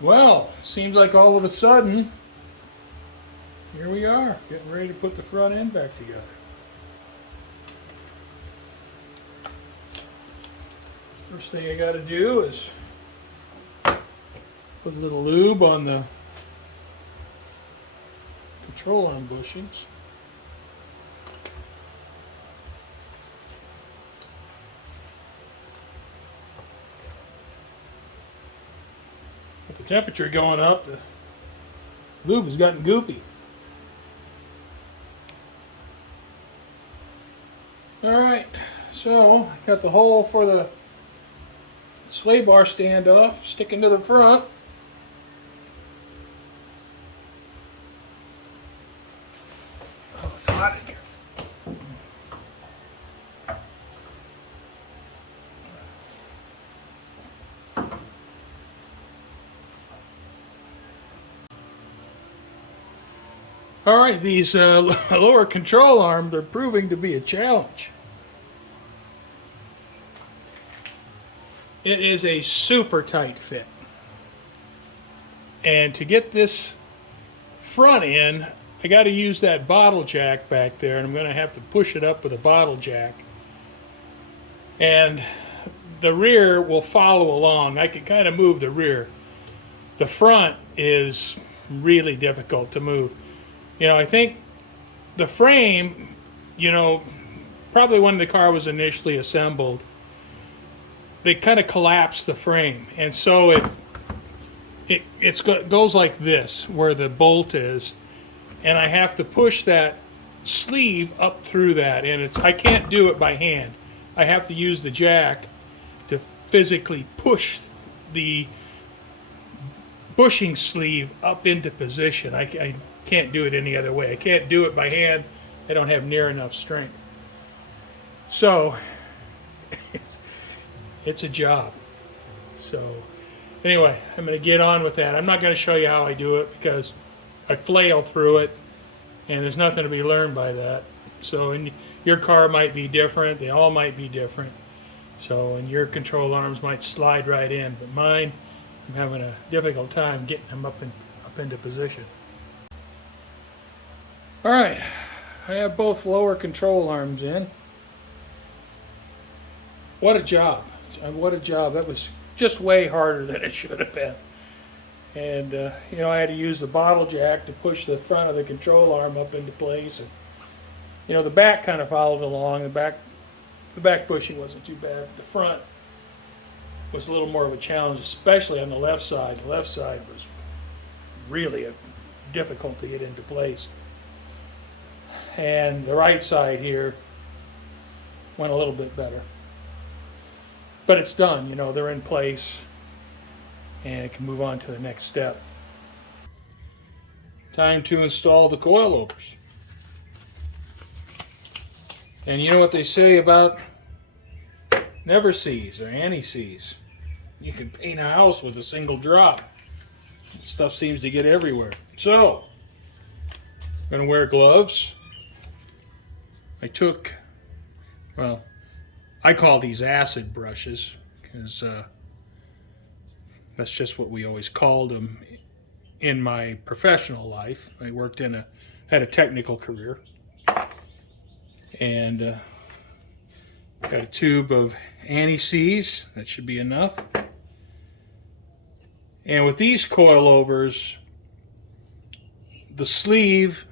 Well, seems like all of a sudden, here we are, getting ready to put the front end back together. First thing I got to do is put a little lube on the control arm bushings. With the temperature going up, the lube has gotten goopy. Alright, so I got the hole for the sway bar standoff sticking to the front. Oh, it's hot in here. Alright, these lower control arms are proving to be a challenge. It is a super tight fit. And to get this front in, I got to use that bottle jack back there, and I'm going to have to push it up with a bottle jack. And the rear will follow along. I can kind of move the rear. The front is really difficult to move. You know, I think the frame, you know, probably when the car was initially assembled, they kind of collapsed the frame. And so it goes like this, where the bolt is. And I have to push that sleeve up through that. And I can't do it by hand. I have to use the jack to physically push the bushing sleeve up into position. I can't do it any other way. I can't do it by hand. I don't have near enough strength. So it's a job. So anyway, I'm going to get on with that. I'm not going to show you how I do it because I flail through it and there's nothing to be learned by that. So your car might be different. They all might be different. So and your control arms might slide right in, but mine, I'm having a difficult time getting them up into position. All right, I have both lower control arms in. What a job. What a job. That was just way harder than it should have been. And, you know, I had to use the bottle jack to push the front of the control arm up into place. And, you know, the back kind of followed along. The back bushing wasn't too bad. But the front was a little more of a challenge, especially on the left side. The left side was really difficult to get into place. And the right side here went a little bit better. But it's done, you know, they're in place and it can move on to the next step. Time to install the coilovers. And you know what they say about never sees or anti-sees? You can paint a house with a single drop. Stuff seems to get everywhere. So, I'm going to wear gloves. I call these acid brushes because that's just what we always called them in my professional life. I had a technical career, and got a tube of anti-seize. That should be enough. And with these coilovers, the sleeve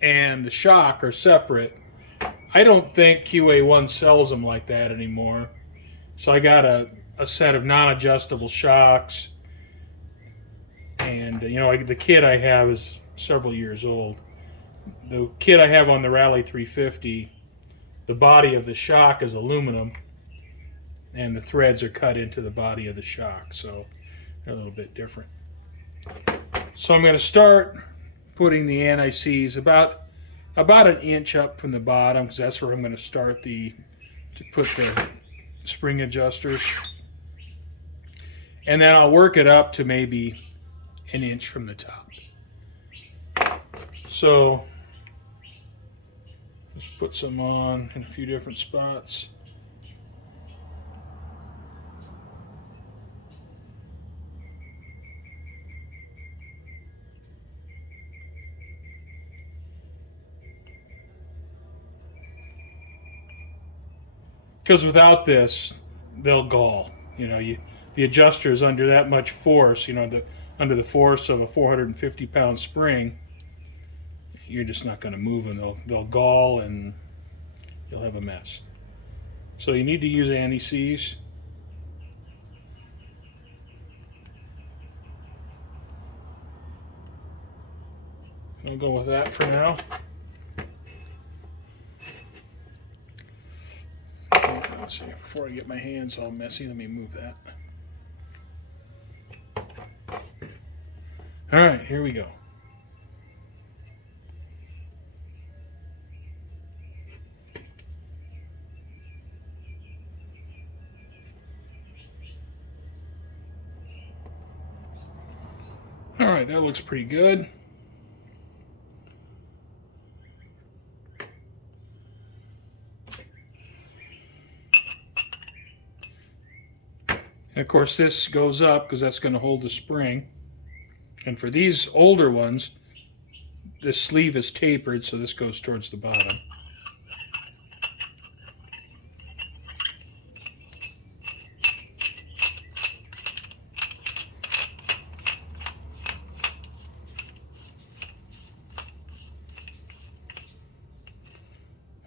and the shock are separate. I don't think QA1 sells them like that anymore. So I got a set of non-adjustable shocks. And, you know, the kit I have is several years old. The kit I have on the Rally 350, the body of the shock is aluminum. And the threads are cut into the body of the shock. So they're a little bit different. So I'm going to start putting the anti-seize about an inch up from the bottom, because that's where I'm going to start to put the spring adjusters. And then I'll work it up to maybe an inch from the top. So let's put some on in a few different spots. because without this, they'll gall. The adjuster is under that much force, under the force of a 450-pound spring, you're just not going to move them. They'll gall and you'll have a mess. So you need to use anti-seize. I'll go with that for now. Let's see, before I get my hands all messy, let me move that. All right, here we go. All right, that looks pretty good. And of course, this goes up because that's going to hold the spring. And for these older ones, this sleeve is tapered, so this goes towards the bottom.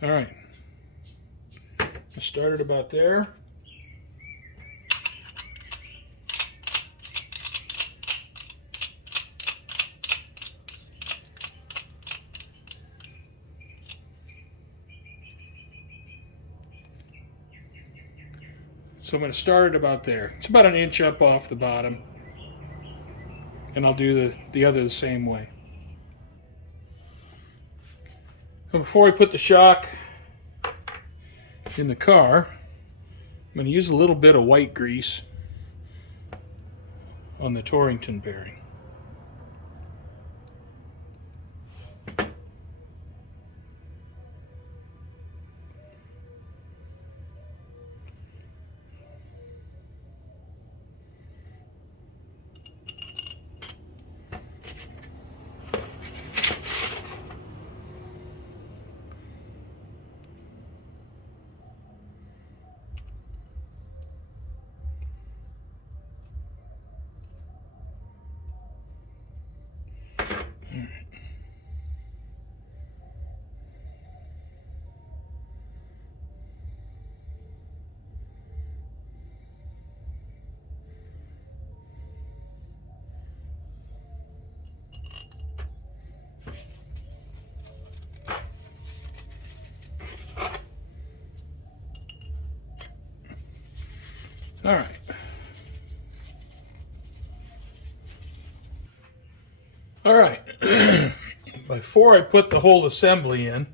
All right, I started about there. So I'm going to start it about there. It's about an inch up off the bottom. And I'll do the other the same way. So before I put the shock in the car, I'm going to use a little bit of white grease on the Torrington bearing. All right. All right. Before I put the whole assembly in,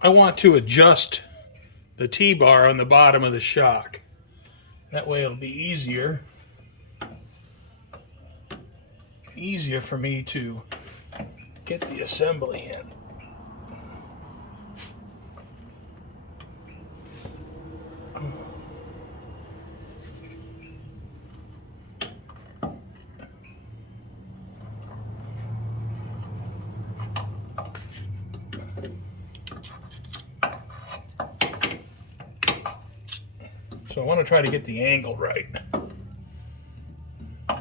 I want to adjust the T-bar on the bottom of the shock. That way it'll be easier for me to get the assembly in. So I want to try to get the angle right. All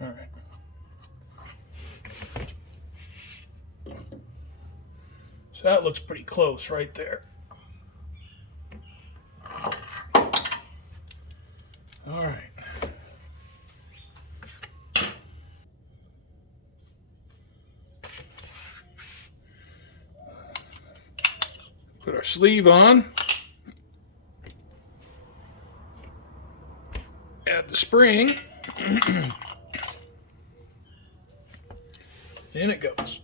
right. So that looks pretty close right there. All right. Put our sleeve on. Add the spring. In it goes.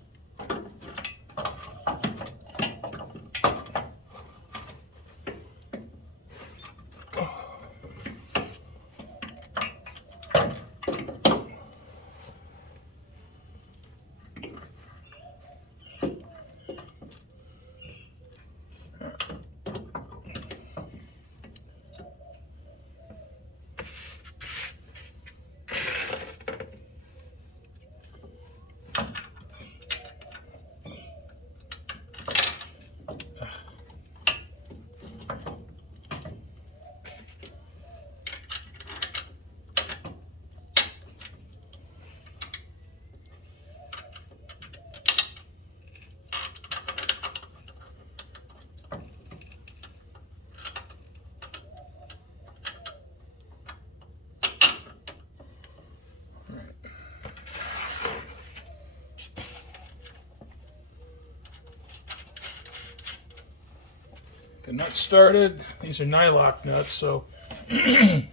the nuts started. These are nylock nuts, so I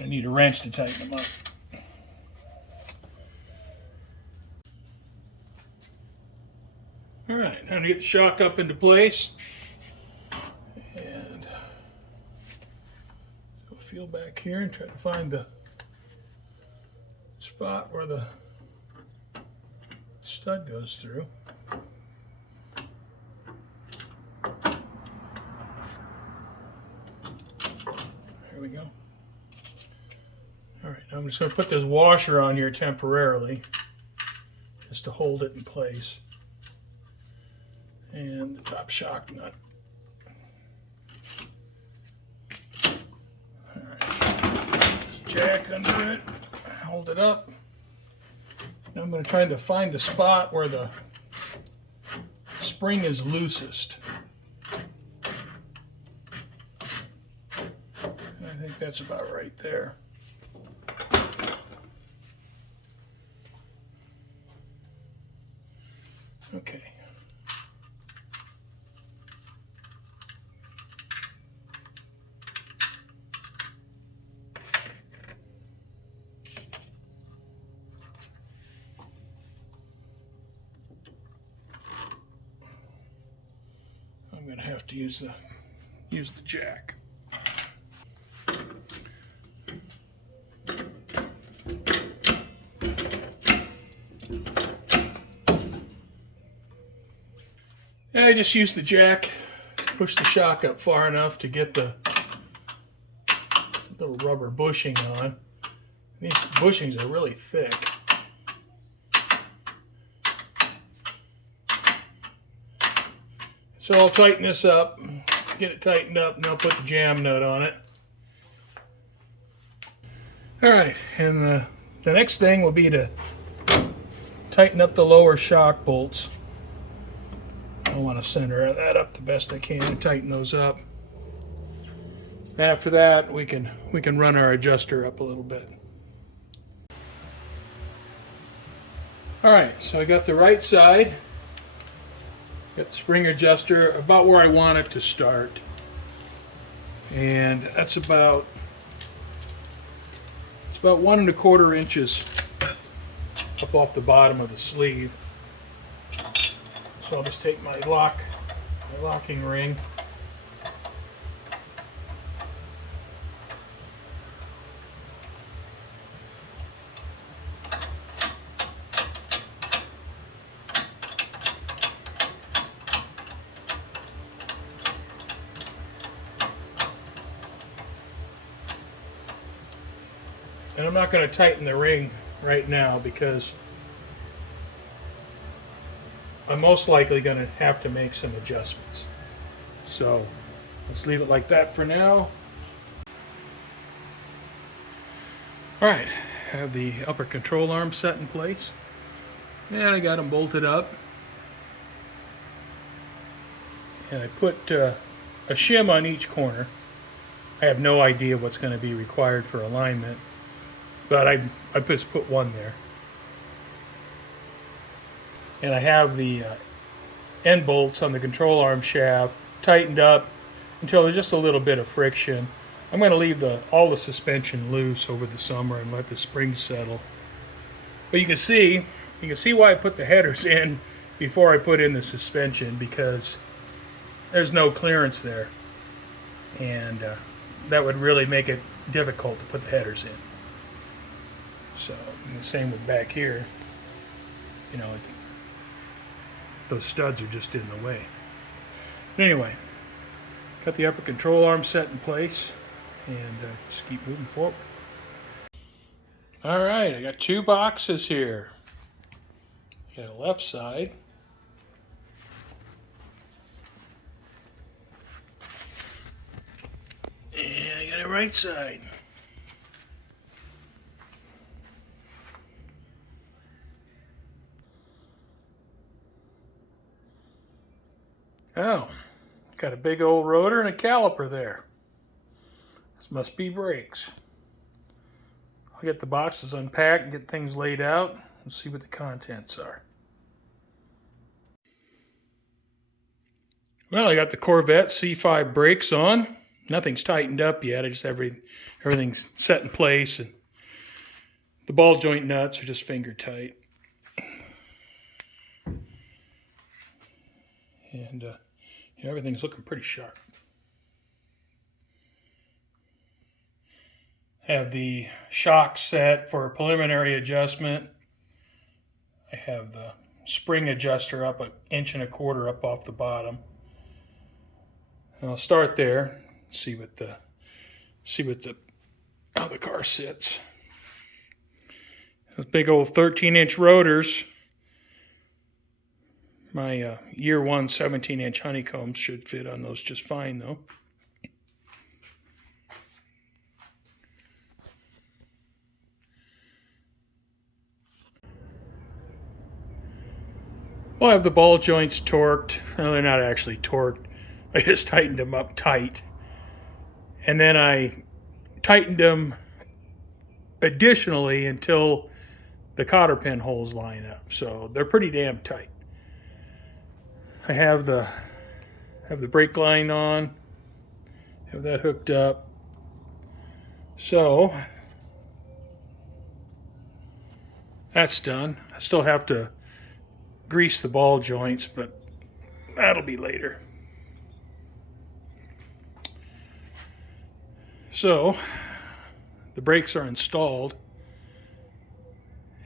need a wrench to tighten them up. All right, time to get the shock up into place. And go feel back here and try to find the spot where the stud goes through. There we go. All right, I'm just going to put this washer on here temporarily just to hold it in place. And the top shock nut. All right, just jack under it, hold it up. Now I'm going to try to find the spot where the spring is loosest. I think that's about right there. Okay. I'm going to have to use the jack. I just used the jack, push the shock up far enough to get the little rubber bushing on. These bushings are really thick. So I'll tighten this up, get it tightened up, and I'll put the jam nut on it. Alright, and the next thing will be to tighten up the lower shock bolts. I want to center that up the best I can and tighten those up. After that, we can run our adjuster up a little bit. All right, so I got the right side. Got the spring adjuster about where I want it to start, and that's about 1 1/4 inches up off the bottom of the sleeve. So I'll just take my locking ring, and I'm not going to tighten the ring right now because I'm most likely going to have to make some adjustments. So let's leave it like that for now. All right, have the upper control arm set in place, and I got them bolted up. And I put a shim on each corner. I have no idea what's going to be required for alignment, but I just put one there. And I have the end bolts on the control arm shaft tightened up until there's just a little bit of friction. I'm going to leave all the suspension loose over the summer and let the springs settle. But you can see why I put the headers in before I put in the suspension, because there's no clearance there, and that would really make it difficult to put the headers in. So the same with back here. You know, those studs are just in the way. But anyway, got the upper control arm set in place, and just keep moving forward. All right, I got 2 boxes here. Got a left side. And I got a right side. Oh, got a big old rotor and a caliper there. This must be brakes. I'll get the boxes unpacked and get things laid out and see what the contents are. Well, I got the Corvette C5 brakes on. Nothing's tightened up yet. I just everything's set in place, and the ball joint nuts are just finger tight. And everything's looking pretty sharp. Have the shock set for a preliminary adjustment. I have the spring adjuster up 1.25 inches up off the bottom. And I'll start there. See how the car sits. Those big old 13-inch rotors. My year one 17-inch honeycombs should fit on those just fine, though. Well, I have the ball joints torqued. No, they're not actually torqued. I just tightened them up tight. And then I tightened them additionally until the cotter pin holes line up. So they're pretty damn tight. I have the brake line on. Have that hooked up. So that's done. I still have to grease the ball joints, but that'll be later. So the brakes are installed,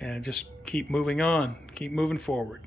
and just keep moving on, keep moving forward.